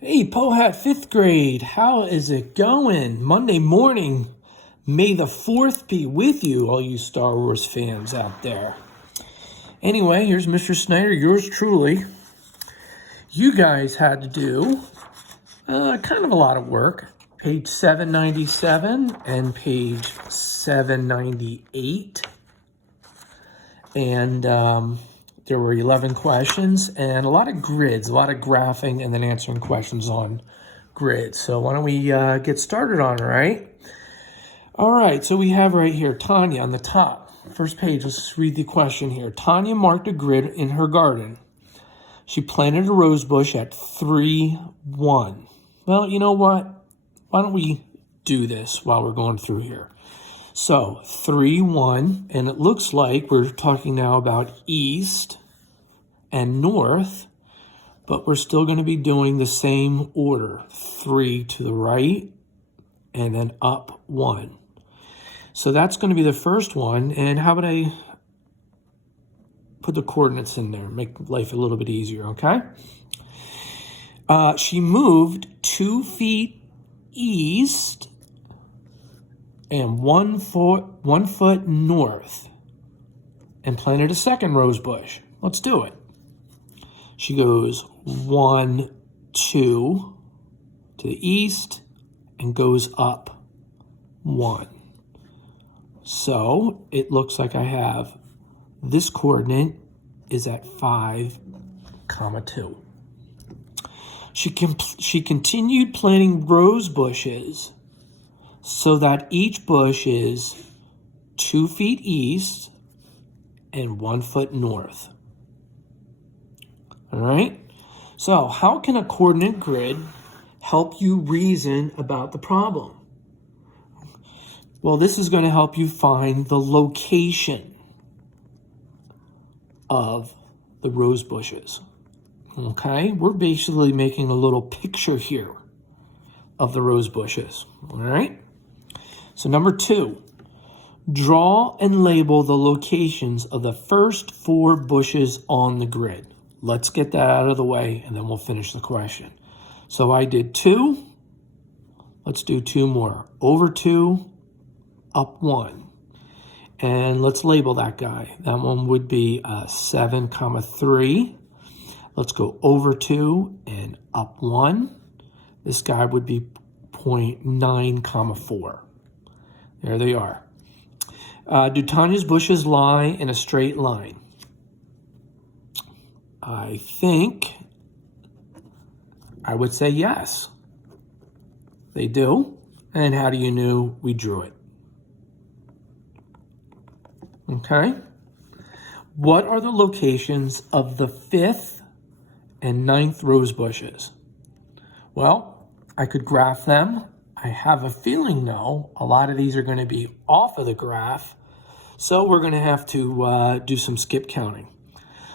Hey, Pohat, fifth grade, how is it going? Monday morning, May the 4th be with you, all you Star Wars fans out there. Anyway, here's Mr. Snyder, yours truly. You guys had to do kind of a lot of work. Page 797 and page 798. And there were 11 questions and a lot of grids, a lot of graphing, and then answering questions on grids. So why don't we get started on it, right? All right, so we have right here Tanya on the top. First page, let's read the question here. Tanya marked a grid in her garden. She planted a rose bush at 3-1. Well, you know what? Why don't we do this while we're going through here? So 3-1, and it looks like we're talking now about east and north, but we're still going to be doing the same order. 3 to the right and then up 1. So that's going to be the first one. And how about I put the coordinates in there, make life a little bit easier, okay? She moved 2 feet east and 1 foot north and planted a second rose bush. Let's do it. She goes 1, 2 to the east and goes up 1. So it looks like I have this coordinate is at 5, 2. She continued planting rose bushes so that each bush is 2 feet east and 1 foot north. All right. So how can a coordinate grid help you reason about the problem? Well, this is going to help you find the location of the rose bushes. Okay, we're basically making a little picture here of the rose bushes. All right. So number 2, draw and label the locations of the first 4 bushes on the grid. Let's get that out of the way and then we'll finish the question. So I did 2. Let's do 2 more. Over 2, up 1. And let's label that guy. That one would be 7, 3. Let's go over 2 and up 1. This guy would be 0.9, 4. There they are. Do Tanya's bushes lie in a straight line? I think I would say yes. They do. And how do you know we drew it? Okay. What are the locations of the 5th and 9th rose bushes? Well, I could graph them. I have a feeling, though, a lot of these are going to be off of the graph. So we're going to have to do some skip counting.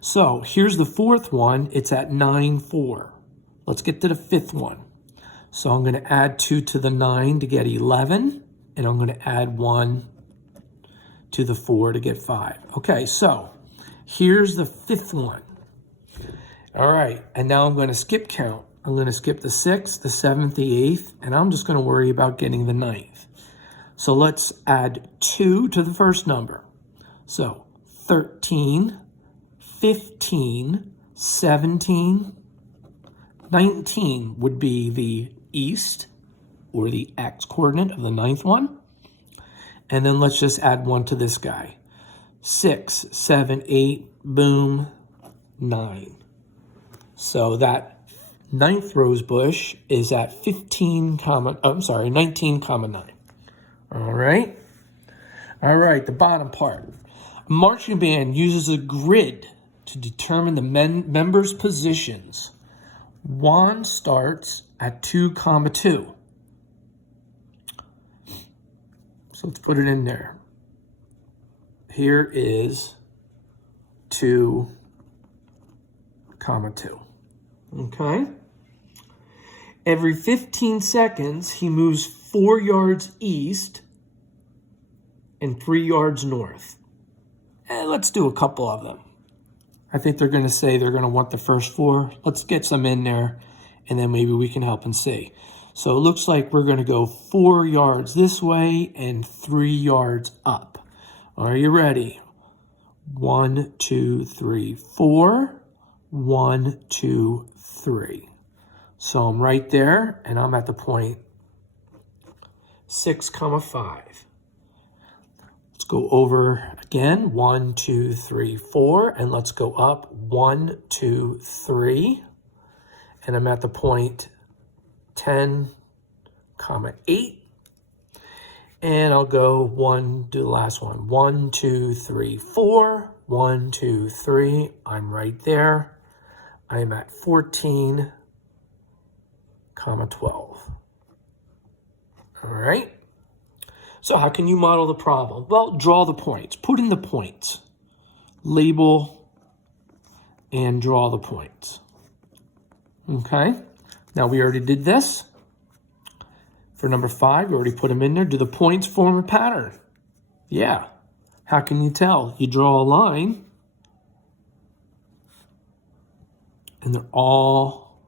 So here's the 4th one. It's at 9, 4. Let's get to the 5th one. So I'm going to add 2 to the 9 to get 11. And I'm going to add 1 to the 4 to get 5. Okay, so here's the 5th one. All right, and now I'm going to skip count. I'm going to skip the 6th, the 7th, the 8th, and I'm just going to worry about getting the 9th. So let's add 2 to the first number. So 13, 15, 17, 19 would be the east or the x coordinate of the 9th one. And then let's just add 1 to this guy. 6, 7, 8, boom, 9. So that 9th rose bush is at 19, 9. All right. All right, the bottom part. A marching band uses a grid to determine the members' positions. Juan starts at 2, 2. So let's put it in there. Here is 2, 2. Okay. Every 15 seconds, he moves 4 yards east and 3 yards north. And let's do a couple of them. I think they're going to say they're going to want the first 4. Let's get some in there and then maybe we can help and see. So it looks like we're going to go 4 yards this way and 3 yards up. Are you ready? 1, 2, 3, 4. 1, 2, 3. So I'm right there, and I'm at the point 6,5. Let's go over again. 1, 2, 3, 4, and let's go up. 1, 2, 3, and I'm at the point 10, 8. And I'll go do the last one. 1, 2, 3, 4. 1, 2, 3. I'm right there. I'm at 14, 12. All right. So how can you model the problem? Well, draw the points. Put in the points. Label and draw the points. Okay. Now we already did this. For number 5, we already put them in there. Do the points form a pattern? Yeah. How can you tell? You draw a line, and they're all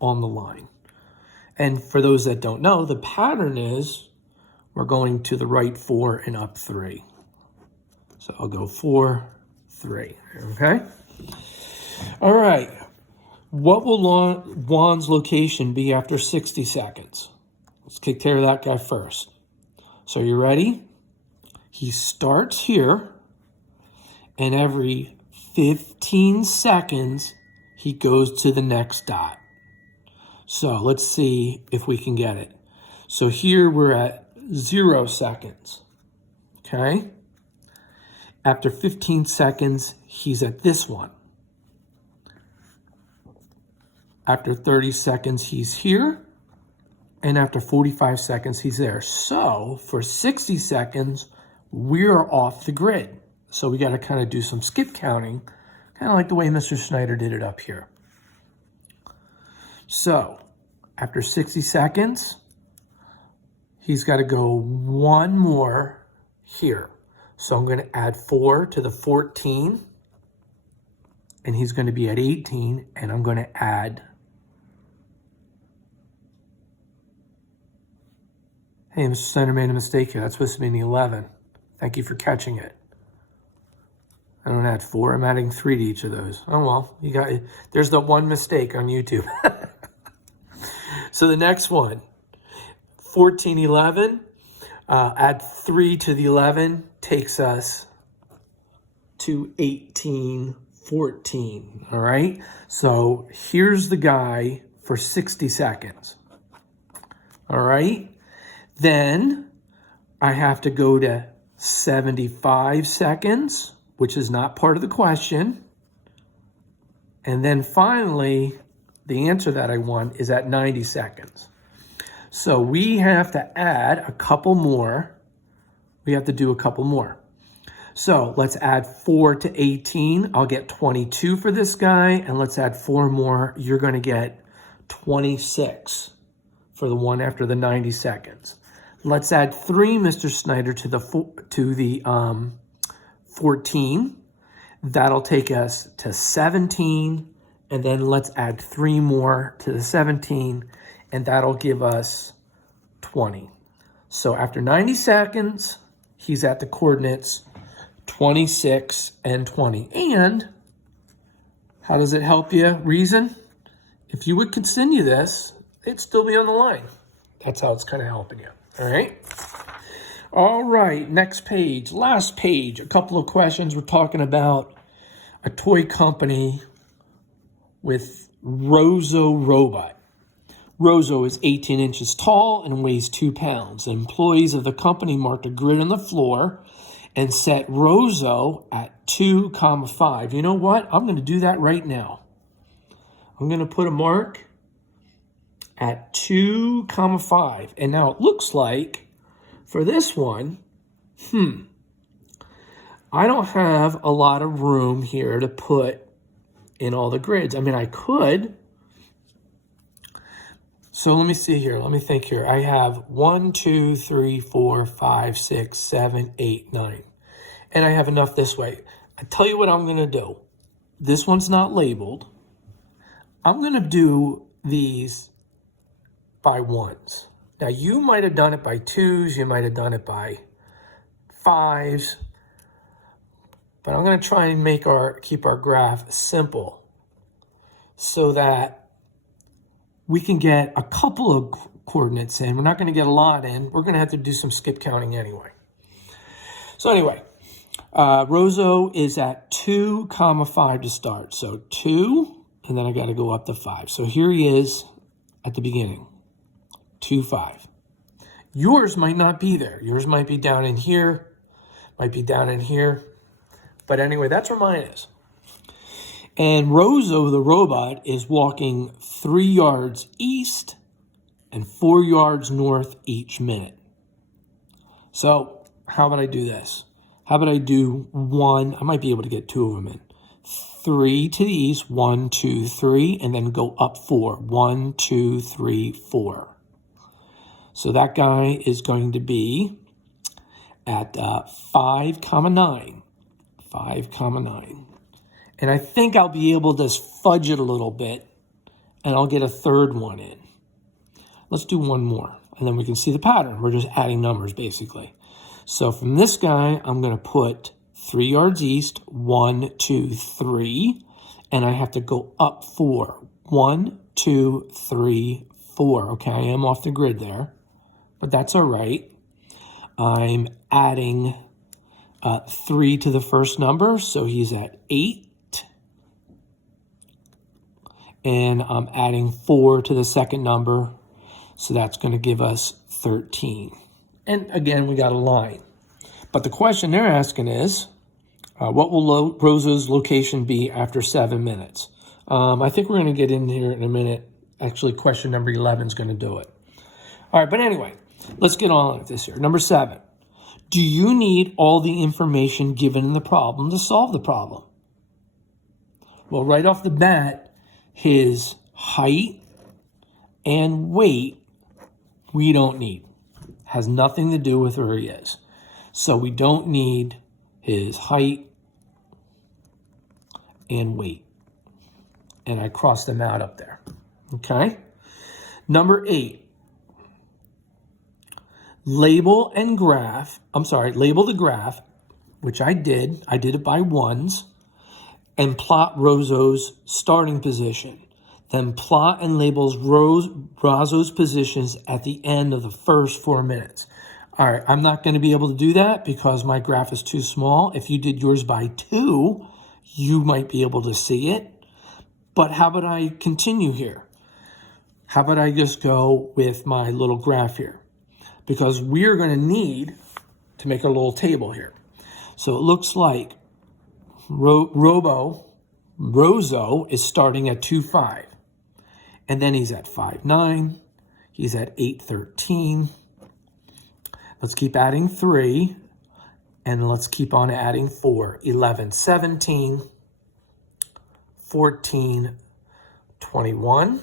on the line. And for those that don't know, the pattern is we're going to the right 4 and up 3. So I'll go 4, 3. Okay? All right. What will Juan's location be after 60 seconds? Let's take care of that guy first. So you ready? He starts here, and every 15 seconds, he goes to the next dot. So let's see if we can get it. So here we're at 0 seconds, okay? After 15 seconds, he's at this one. After 30 seconds, he's here. And after 45 seconds, he's there. So for 60 seconds, we're off the grid. So we got to kind of do some skip counting, kind of like the way Mr. Snyder did it up here. So after 60 seconds, he's got to go one more here. So I'm going to add 4 to the 14, and he's going to be at 18, and I'm going to add, hey, Mr. Snyder made a mistake here. That's supposed to be the 11. Thank you for catching it. I don't add 4. I'm adding 3 to each of those. Oh, well, there's the one mistake on YouTube. So the next one, 14, 11, add 3 to the 11 takes us to 18, 14, all right? So here's the guy for 60 seconds, all right? Then I have to go to 75 seconds, which is not part of the question. And then finally, the answer that I want is at 90 seconds. So we have to add a couple more. We have to do a couple more. So let's add 4 to 18. I'll get 22 for this guy. And let's add 4 more. You're going to get 26 for the one after the 90 seconds. Let's add 3, Mr. Snyder, to the 14. That'll take us to 17. And then let's add 3 more to the 17. And that'll give us 20. So after 90 seconds, he's at the coordinates 26 and 20. And how does it help you reason? If you would continue this, it'd still be on the line. That's how it's kind of helping you. All right. All right. Next page. Last page. A couple of questions. We're talking about a toy company with Rozo Robot. Rozo is 18 inches tall and weighs 2 pounds. Employees of the company marked a grid on the floor and set Rozo at 2,5. You know what? I'm going to do that right now. I'm going to put a mark at 2,5. And now it looks like for this one, I don't have a lot of room here to put in all the grids. I mean, I could. So let me see here. Let me think here. I have 1, 2, 3, 4, 5, 6, 7, 8, 9. And I have enough this way. I tell you what I'm going to do. This one's not labeled. I'm going to do these by ones. Now, you might have done it by twos, you might have done it by fives, but I'm going to try and keep our graph simple so that we can get a couple of coordinates in. We're not going to get a lot in. We're going to have to do some skip counting anyway. So anyway, Roseau is at 2, 5 to start. So 2, and then I got to go up to 5. So here he is at the beginning, 2, 5. Yours might not be there. Yours might be down in here, might be down in here. But anyway, that's where mine is. And Roseau, the robot, is walking 3 yards east and 4 yards north each minute. So how about I do this? How about I do 1? I might be able to get 2 of them in. 3 to the east, 1, 2, 3, and then go up 4. 1, 2, 3, 4. So that guy is going to be at 5, 9. 5, 9. And I think I'll be able to fudge it a little bit, and I'll get a third one in. Let's do one more, and then we can see the pattern. We're just adding numbers, basically. So from this guy, I'm going to put 3 yards east, 1, 2, 3, and I have to go up 4. 1, 2, 3, 4. Okay, I am off the grid there, but that's all right. I'm adding 3 to the first number, so he's at 8. And I'm adding 4 to the second number, so that's going to give us 13. And again, we got a line. But the question they're asking is, what will Roseau's location be after 7 minutes? I think we're going to get in here in a minute. Actually, question number 11 is going to do it. All right, but anyway, let's get on with this here. Number 7. Do you need all the information given in the problem to solve the problem? Well, right off the bat, his height and weight, we don't need. Has nothing to do with where he is. So we don't need his height and weight. And I crossed them out up there. Okay? Number 8. Label the graph, which I did. I did it by ones. And plot Roseau's starting position. Then plot and labels Roseau's positions at the end of the first 4 minutes. All right, I'm not going to be able to do that because my graph is too small. If you did yours by 2, you might be able to see it. But how about I continue here? How about I just go with my little graph here? Because we're going to need to make a little table here. So it looks like Roseau is starting at 2.5. And then he's at 5.9. He's at 8.13. Let's keep adding 3. And let's keep on adding 4. 11.17. 14.21.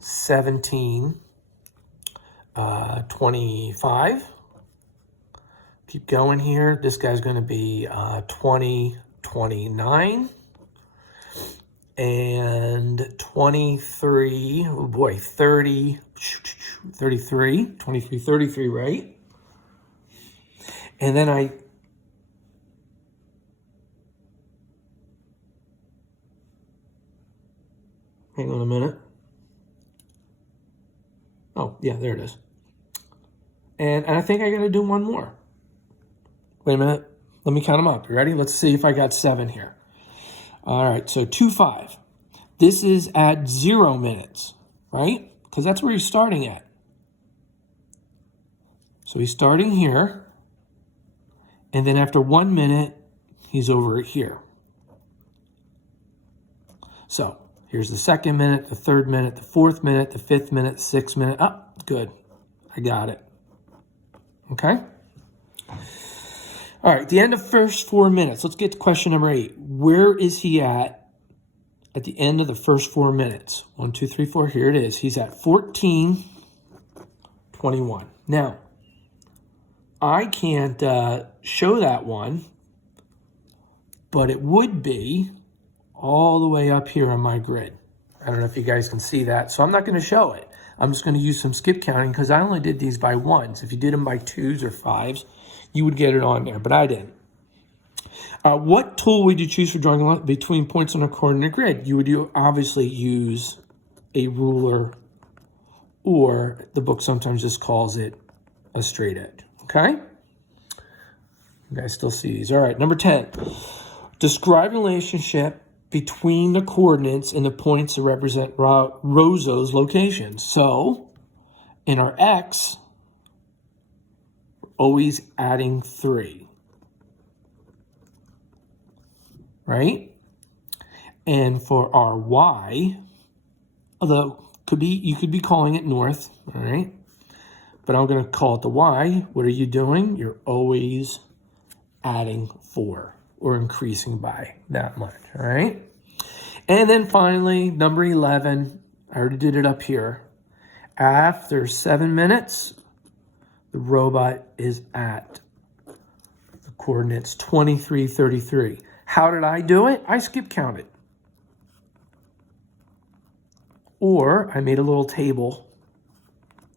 17.25. Keep going here. This guy's going to be 20.29. And 23, oh boy, 30, 33, 23, 33, right? And then hang on a minute. Oh, yeah, there it is. And I think I got to do one more. Wait a minute. Let me count them up. You ready? Let's see if I got 7 here. All right, so 2.5. This is at 0 minutes, right? Because that's where he's starting at. So he's starting here. And then after 1 minute, he's over here. So here's the 2nd minute, the 3rd minute, the 4th minute, the 5th minute, 6th minute. Ah, good. I got it. Okay? All right, the end of first 4 minutes. Let's get to question number 8. Where is he at the end of the first 4 minutes? 1, 2, 3, 4. Here it is. He's at 14.21. Now, I can't show that one, but it would be all the way up here on my grid. I don't know if you guys can see that. So I'm not going to show it. I'm just going to use some skip counting because I only did these by ones. If you did them by twos or fives, you would get it on there, but I didn't. What tool would you choose for drawing a line between points on a coordinate grid? You would obviously use a ruler, or the book sometimes just calls it a straight edge, okay? You guys still see these. All right, number 10. Describe a relationship between the coordinates and the points that represent Roso's locations. So, in our X, we're always adding 3. Right? And for our Y, although you could be calling it north, all right? But I'm going to call it the Y. What are you doing? You're always adding 4 or increasing by that much, all right? And then finally, number 11, I already did it up here. After 7 minutes, the robot is at the coordinates 23, 33. How did I do it? I skip counted. Or I made a little table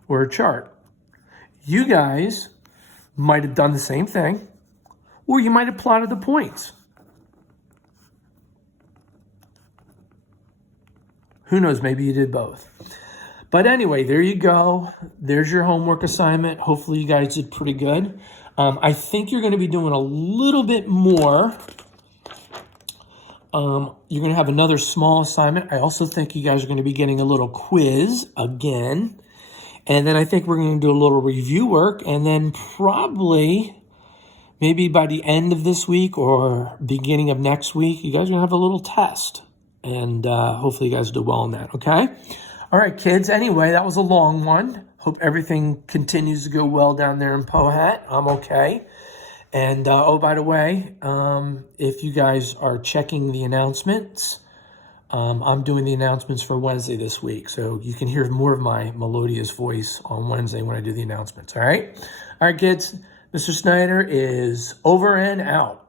or a chart. You guys might have done the same thing, or you might have plotted the points. Who knows, maybe you did both. But anyway, there you go. There's your homework assignment. Hopefully you guys did pretty good. I think you're going to be doing a little bit more. You're going to have another small assignment. I also think you guys are going to be getting a little quiz again. And then I think we're going to do a little review work. And then probably maybe by the end of this week or beginning of next week, you guys are going to have a little test. And hopefully you guys do well on that, okay? All right, kids. Anyway, that was a long one. Hope everything continues to go well down there in Pohat. I'm okay. And, oh, by the way, if you guys are checking the announcements, I'm doing the announcements for Wednesday this week. So you can hear more of my melodious voice on Wednesday when I do the announcements, all right? All right, kids, Mr. Snyder is over and out.